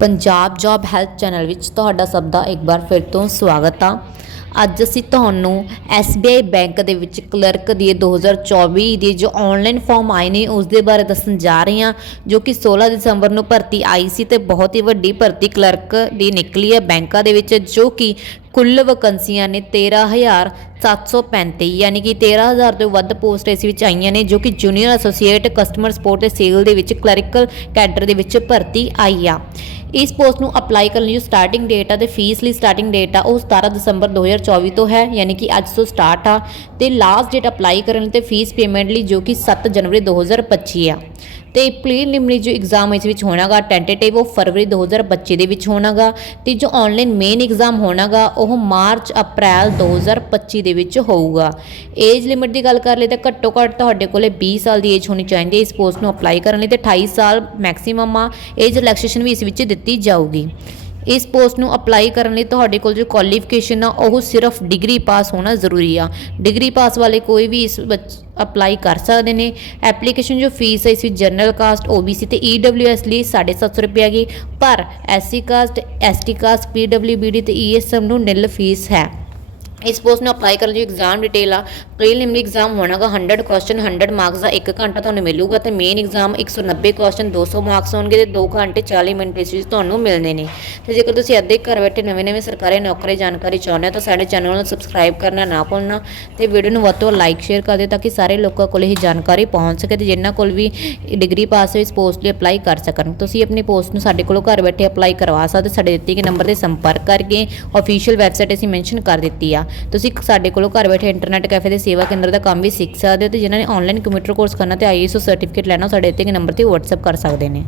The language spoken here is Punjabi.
ਪੰਜਾਬ ਜੌਬ ਹੈਲਥ ਚੈਨਲ ਵਿੱਚ ਤੁਹਾਡਾ ਸਭ ਦਾ ਇੱਕ ਵਾਰ ਫਿਰ ਤੋਂ ਸਵਾਗਤ ਆ। ਅੱਜ ਅਸੀਂ ਤੁਹਾਨੂੰ SBI ਬੈਂਕ ਦੇ ਵਿੱਚ ਕਲਰਕ ਦੀ 2024 ਦੀ ਜੋ ਆਨਲਾਈਨ ਫਾਰਮ ਆਏ ਨੇ ਉਸ ਦੇ ਬਾਰੇ ਦੱਸਣ ਜਾ ਰਹੇ ਹਾਂ, ਜੋ ਕਿ 16 ਦਸੰਬਰ ਨੂੰ ਭਰਤੀ ਆਈ ਸੀ ਤੇ ਬਹੁਤ ਹੀ ਵੱਡੀ ਭਰਤੀ ਕਲਰਕ ਦੀ ਨਿਕਲੀ ਹੈ ਬੈਂਕਾਂ ਦੇ ਵਿੱਚ, ਜੋ ਕਿ ਕੁੱਲ ਵੈਕੰਸੀਆਂ ਨੇ 13735 ਯਾਨੀ ਕਿ 13000 ਤੋਂ ਵੱਧ ਪੋਸਟ ਇਸ ਵਿੱਚ ਆਈਆਂ ਨੇ, ਜੋ ਕਿ ਜੂਨੀਅਰ ਐਸੋਸੀਏਟ ਕਸਟਮਰ ਸਪੋਰਟ ਤੇ ਸੇਲ ਦੇ ਵਿੱਚ ਕਲਰਕਲ ਕੈਡਰ ਦੇ ਵਿੱਚ ਭਰਤੀ ਆਈ ਆ। ਇਸ ਪੋਸਟ ਨੂੰ ਅਪਲਾਈ ਕਰਨ ਲਈ ਜੋ ਸਟਾਰਟਿੰਗ ਡੇਟ ਆ ਤੇ ਫੀਸ ਲਈ ਸਟਾਰਟਿੰਗ ਡੇਟ ਆ, ਉਹ 17 ਦਸੰਬਰ 2024 ਤੋਂ ਹੈ, ਯਾਨੀ ਕਿ ਅੱਜ ਤੋਂ ਸਟਾਰਟ ਆ ਤੇ ਲਾਸਟ ਡੇਟ ਅਪਲਾਈ ਕਰਨ ਲਈ ਤੇ ਫੀਸ ਪੇਮੈਂਟ ਲਈ ਜੋ ਕਿ 7 ਜਨਵਰੀ 2025 ਆ। ਤੇ ਪ੍ਰੀਲਿਮਿਨਰੀ ਜੋ ਐਗਜ਼ਾਮ ਇਸ ਵਿੱਚ ਹੋਣਾਗਾ ਟੈਂਟੇਟਿਵ ਉਹ ਫਰਵਰੀ 2025 ਦੇ ਵਿੱਚ ਹੋਣਾਗਾ ਤੇ ਜੋ ਆਨਲਾਈਨ ਮੇਨ ਐਗਜ਼ਾਮ ਹੋਣਾਗਾ, ਉਹ ਮਾਰਚ ਅਪ੍ਰੈਲ 2025 ਦੇ ਵਿੱਚ ਹੋਊਗਾ। ਏਜ ਲਿਮਿਟ ਦੀ ਗੱਲ ਕਰ ਲਈ ਤਾਂ ਘੱਟੋ ਘੱਟ ਤੁਹਾਡੇ ਕੋਲੇ 20 ਸਾਲ ਦੀ ਏਜ ਹੋਣੀ ਚਾਹੀਦੀ ਹੈ। ਇਸ ਪੋਸਟ ਨੂੰ ਅਪਲਾਈ ਕਰਨ ਲਈ ਤੇ 28 ਸਾਲ ਮੈਕਸਿਮਮ ਆ। ਏਜ ਰਿਲੈਕਸੇਸ਼ਨ ਵੀ ਇਸ ਵਿੱਚ ਦਿੱਤੀ ਜਾਊਗੀ। ਇਸ ਪੋਸਟ ਨੂੰ ਅਪਲਾਈ ਕਰਨ ਲਈ ਤੁਹਾਡੇ ਕੋਲ ਜੋ ਕੁਆਲੀਫਿਕੇਸ਼ਨ ਆ, ਉਹ ਸਿਰਫ ਡਿਗਰੀ ਪਾਸ ਹੋਣਾ ਜ਼ਰੂਰੀ ਆ। ਡਿਗਰੀ ਪਾਸ ਵਾਲੇ ਕੋਈ ਵੀ ਇਸ ਵਿੱਚ ਅਪਲਾਈ ਕਰ ਸਕਦੇ ਨੇ। ਐਪਲੀਕੇਸ਼ਨ ਜੋ ਫੀਸ ਹੈ, ਇਸ ਵਿੱਚ ਜਨਰਲ ਕਾਸਟ OBC ਤੇ EWS ਲਈ 750 ਰੁਪਏ ਹੈਗੀ ਪਰ SC caste ST caste PWBD ਤੇ ESM ਨੂੰ ਨਿਲ ਫੀਸ ਹੈ। ਇਸ ਪੋਸਟ ਨੂੰ ਅਪਲਾਈ ਕਰਨ ਲਈ ਐਗਜ਼ਾਮ ਡਿਟੇਲ ਆ। ਪ੍ਰੀਲਿਮਿਨਰੀ ਐਗਜ਼ਾਮ ਹੋਣਾਗਾ 100 ਕੁਐਸਚਨ 100 ਮਾਰਕਸ ਦਾ 1 ਘੰਟਾ ਤੁਹਾਨੂੰ ਮਿਲੂਗਾ ਤੇ ਮੇਨ ਐਗਜ਼ਾਮ 190 ਕੁਐਸਚਨ 200 ਮਾਰਕਸ ਹੋਣਗੇ ਤੇ 2 ਘੰਟੇ 40 ਮਿੰਟ ਇਸ ਵਿੱਚ ਤੁਹਾਨੂੰ ਮਿਲਣੇ ਨੇ। ਤੇ ਜੇਕਰ ਤੁਸੀਂ ਅੱਧੇ ਘਰ ਬੈਠੇ ਨਵੇਂ-ਨਵੇਂ ਸਰਕਾਰੀ ਨੌਕਰੀ ਜਾਣਕਾਰੀ ਚਾਹੁੰਦੇ ਹੋ ਤਾਂ ਸਾਡੇ ਚੈਨਲ ਨੂੰ ਸਬਸਕ੍ਰਾਈਬ ਕਰਨਾ ਨਾ ਭੁੱਲਣਾ ਤੇ ਵੀਡੀਓ ਨੂੰ ਵੱਧ ਤੋਂ ਲਾਈਕ ਸ਼ੇਅਰ ਕਰ ਦਿਓ ਤਾਂ ਕਿ ਸਾਰੇ ਲੋਕਾਂ ਕੋਲ ਇਹ ਜਾਣਕਾਰੀ ਪਹੁੰਚ ਸਕੇ ਤੇ ਜਿਨ੍ਹਾਂ ਕੋਲ ਵੀ ਡਿਗਰੀ ਪਾਸ ਹੋਈ ਇਸ ਪੋਸਟ ਲਈ ਅਪਲਾਈ ਕਰ ਸਕਣ। ਤੁਸੀਂ ਆਪਣੀ ਪੋਸਟ ਨੂੰ ਸਾਡੇ ਕੋਲੋਂ ਘਰ ਬੈਠੇ ਅਪਲਾਈ ਕਰਵਾ ਸਕਦੇ ਸਾਡੇ ਦਿੱਤੇ ਗਏ ਨੰਬਰ ਤੇ ਸੰਪਰਕ ਕਰਕੇ ਅਫੀਸ਼ੀਅਲ ਵੈਬਸਾਈਟ ਅਸੀਂ ਮੈਂਸ਼ਨ ਕਰ ਦਿੱਤੀ ਆ। ਤੁਸੀਂ ਸਾਡੇ ਕੋਲੋਂ ਘਰ ਬੈਠੇ ਇੰਟਰਨੈਟ ਕੈਫੇ ਦੇ ਸੇਵਾ ਕੇਂਦਰ ਦਾ ਕੰਮ ਵੀ ਸਿੱਖ ਸਕਦੇ ਹੋ ਤੇ ਜਿਨ੍ਹਾਂ ਨੇ ਆਨਲਾਈਨ ਕੰਪਿਊਟਰ ਕੋਰਸ ਕਰਨਾ ਤੇ ਆਈਐਸਓ ਸਰਟੀਫਿਕੇਟ ਲੈਣਾ ਸਾਡੇ ਇੱਥੇ ਗਏ ਨੰਬਰ ਤੇ WhatsApp ਕਰ ਸਕਦੇ ਨੇ।